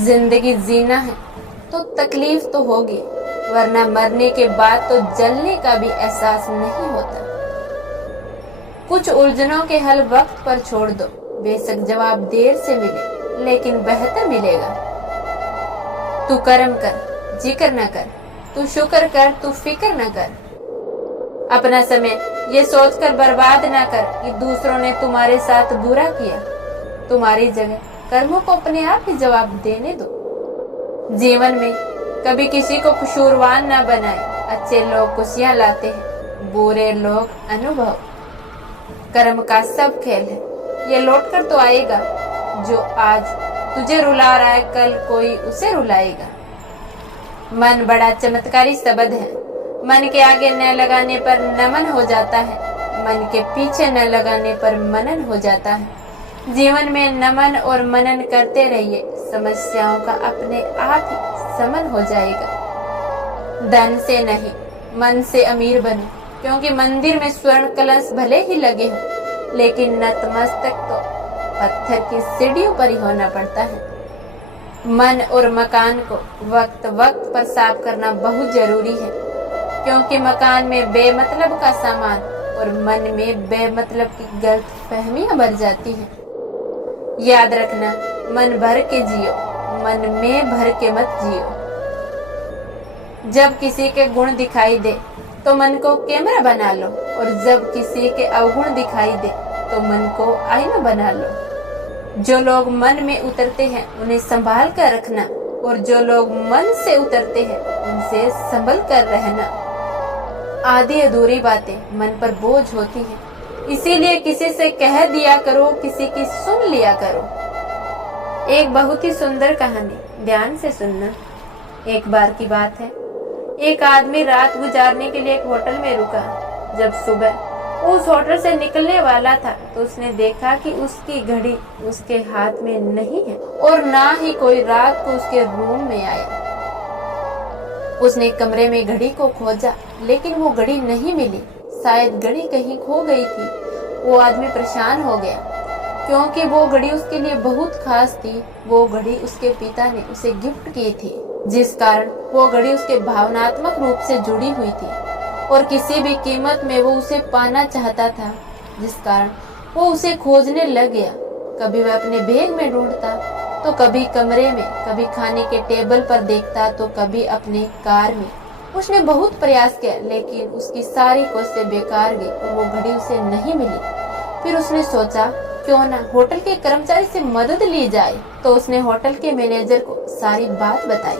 जिंदगी जीना है तो तकलीफ तो होगी, वरना मरने के बाद तो जलने का भी एहसास नहीं होता। कुछ उलझनों के हल वक्त पर छोड़ दो, बेशक जवाब देर से मिले लेकिन बेहतर मिलेगा। तू कर्म कर, जिक्र न कर, तू शुक्र कर, तू फिक्र न कर। अपना समय ये सोचकर बर्बाद ना कर कि दूसरों ने तुम्हारे साथ बुरा किया। तुम्हारी जगह कर्मों को अपने आप ही जवाब देने दो। जीवन में कभी किसी को कसूरवान ना बनाए। अच्छे लोग खुशियां लाते हैं, बुरे लोग अनुभव। कर्म का सब खेल है, ये लौट कर तो आएगा। जो आज तुझे रुला रहा है कल कोई उसे रुलाएगा। मन बड़ा चमत्कारी शब्द है, मन के आगे न लगाने पर नमन हो जाता है, मन के पीछे न लगाने पर मनन हो जाता है। जीवन में नमन और मनन करते रहिए, समस्याओं का अपने आप ही समन हो जाएगा। धन से नहीं, मन से अमीर बनो, क्योंकि मंदिर में स्वर्ण कलश भले ही लगे हो, लेकिन नतमस्तक तो पत्थर की सीढ़ियों पर ही होना पड़ता है। मन और मकान को वक्त वक्त पर साफ करना बहुत जरूरी है, क्योंकि मकान में बेमतलब का सामान और मन में बेमतलब की गलत फहमियां भर जाती हैं। याद रखना, मन भर के जियो, मन में भर के मत जियो। जब किसी के गुण दिखाई दे तो मन को कैमरा बना लो, और जब किसी के अवगुण दिखाई दे तो मन को आईना बना लो। जो लोग मन में उतरते हैं उन्हें संभाल कर रखना, और जो लोग मन से उतरते हैं उनसे संभल कर रहना। आधी अधूरी बातें मन पर बोझ होती हैं, इसीलिए किसी से कह दिया करो, किसी की सुन लिया करो। एक बहुत ही सुंदर कहानी, ध्यान से सुनना। एक बार की बात है, एक आदमी रात गुजारने के लिए एक होटल में रुका। जब सुबह उस होटल से निकलने वाला था तो उसने देखा कि उसकी घड़ी उसके हाथ में नहीं है, और ना ही कोई रात को उसके रूम में आया। उसने कमरे में घड़ी को खोजा, लेकिन वो घड़ी नहीं मिली। शायद घड़ी कहीं खो गई थी। वो आदमी परेशान हो गया, क्योंकि वो घड़ी उसके लिए बहुत खास थी। वो घड़ी उसके पिता ने उसे गिफ्ट की थी, जिस कारण वो घड़ी उसके भावनात्मक रूप से जुड़ी हुई थी, और किसी भी कीमत में वो उसे पाना चाहता था, जिस कारण वो उसे खोजने लग गया। कभी वह अपने बैग में ढूंढता, तो कभी कमरे में, कभी खाने के टेबल पर देखता, तो कभी अपने कार में। उसने बहुत प्रयास किया, लेकिन उसकी सारी कोशिशें बेकार गई और वो घड़ी उसे नहीं मिली। फिर उसने सोचा, क्यों ना होटल के कर्मचारी से मदद ली जाए। तो उसने होटल के मैनेजर को सारी बात बताई,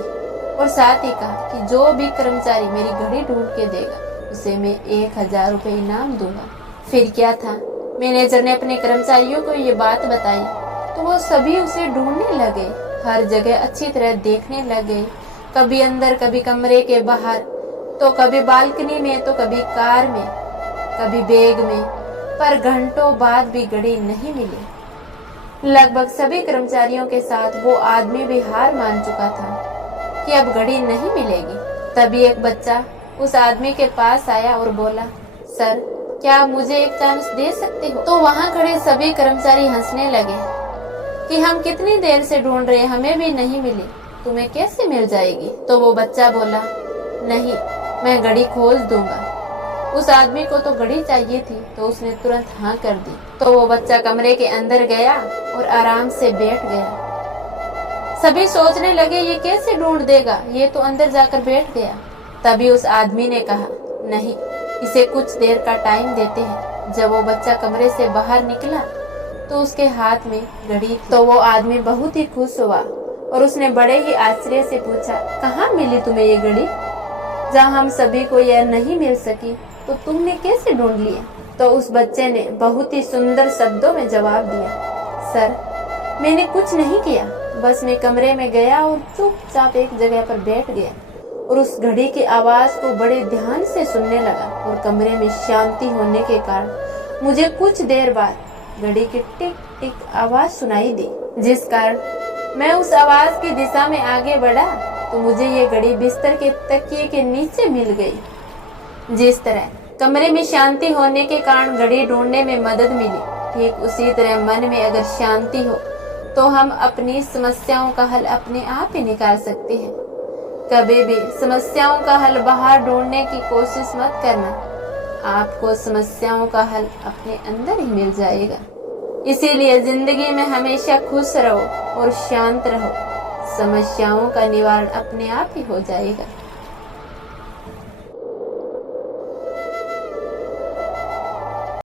और साथ ही कहा कि जो भी कर्मचारी मेरी घड़ी ढूंढ के देगा उसे मैं 1000 रुपए इनाम दूंगा। फिर क्या था, मैनेजर ने अपने कर्मचारियों को ये बात बताई, तो वो सभी उसे ढूंढने लगे। हर जगह अच्छी तरह देखने लगे, कभी अंदर, कभी कमरे के बाहर, तो कभी बालकनी में, तो कभी कार में, कभी बैग में, पर घंटों बाद भी घड़ी नहीं मिली। लगभग सभी कर्मचारियों के साथ वो आदमी भी हार मान चुका था कि अब घड़ी नहीं मिलेगी। तभी एक बच्चा उस आदमी के पास आया और बोला, सर, क्या आप मुझे एक चांस दे सकते हो? तो वहाँ खड़े सभी कर्मचारी हंसने लगे कि हम कितनी देर से ढूंढ रहे, हमें भी नहीं मिली, तुम्हें कैसे मिल जाएगी? तो वो बच्चा बोला, नहीं, मैं घड़ी खोज दूंगा। उस आदमी को तो घड़ी चाहिए थी, तो उसने तुरंत हाँ कर दी। तो वो बच्चा कमरे के अंदर गया और आराम से बैठ गया। सभी सोचने लगे, ये कैसे ढूंढ देगा, ये तो अंदर जाकर बैठ गया। तभी उस आदमी ने कहा, नहीं, इसे कुछ देर का टाइम देते हैं। जब वो बच्चा कमरे से बाहर निकला तो उसके हाथ में घड़ी थी। तो वो आदमी बहुत ही खुश हुआ, और उसने बड़े ही आश्चर्य से पूछा, कहाँ मिली तुम्हें ये घड़ी? जहाँ हम सभी को यह नहीं मिल सकी, तो तुमने कैसे ढूंढ लिया? तो उस बच्चे ने बहुत ही सुंदर शब्दों में जवाब दिया, सर, मैंने कुछ नहीं किया, बस मैं कमरे में गया और चुपचाप एक जगह पर बैठ गया, और उस घड़ी की आवाज को बड़े ध्यान से सुनने लगा, और कमरे में शांति होने के कारण मुझे कुछ देर बाद घड़ी की टिक टिक आवाज सुनाई दी, जिस कारण मैं उस आवाज की दिशा में आगे बढ़ा तो मुझे ये घड़ी बिस्तर के तकिए के नीचे मिल गई। जिस तरह कमरे में शांति होने के कारण घड़ी ढूंढने में मदद मिली, ठीक उसी तरह मन में अगर शांति हो तो हम अपनी समस्याओं का हल अपने आप ही निकाल सकते हैं। कभी भी समस्याओं का हल बाहर ढूंढने की कोशिश मत करना, आपको समस्याओं का हल अपने अंदर ही मिल जाएगा। इसीलिए जिंदगी में हमेशा खुश रहो और शांत रहो, समस्याओं का निवारण अपने आप ही हो जाएगा।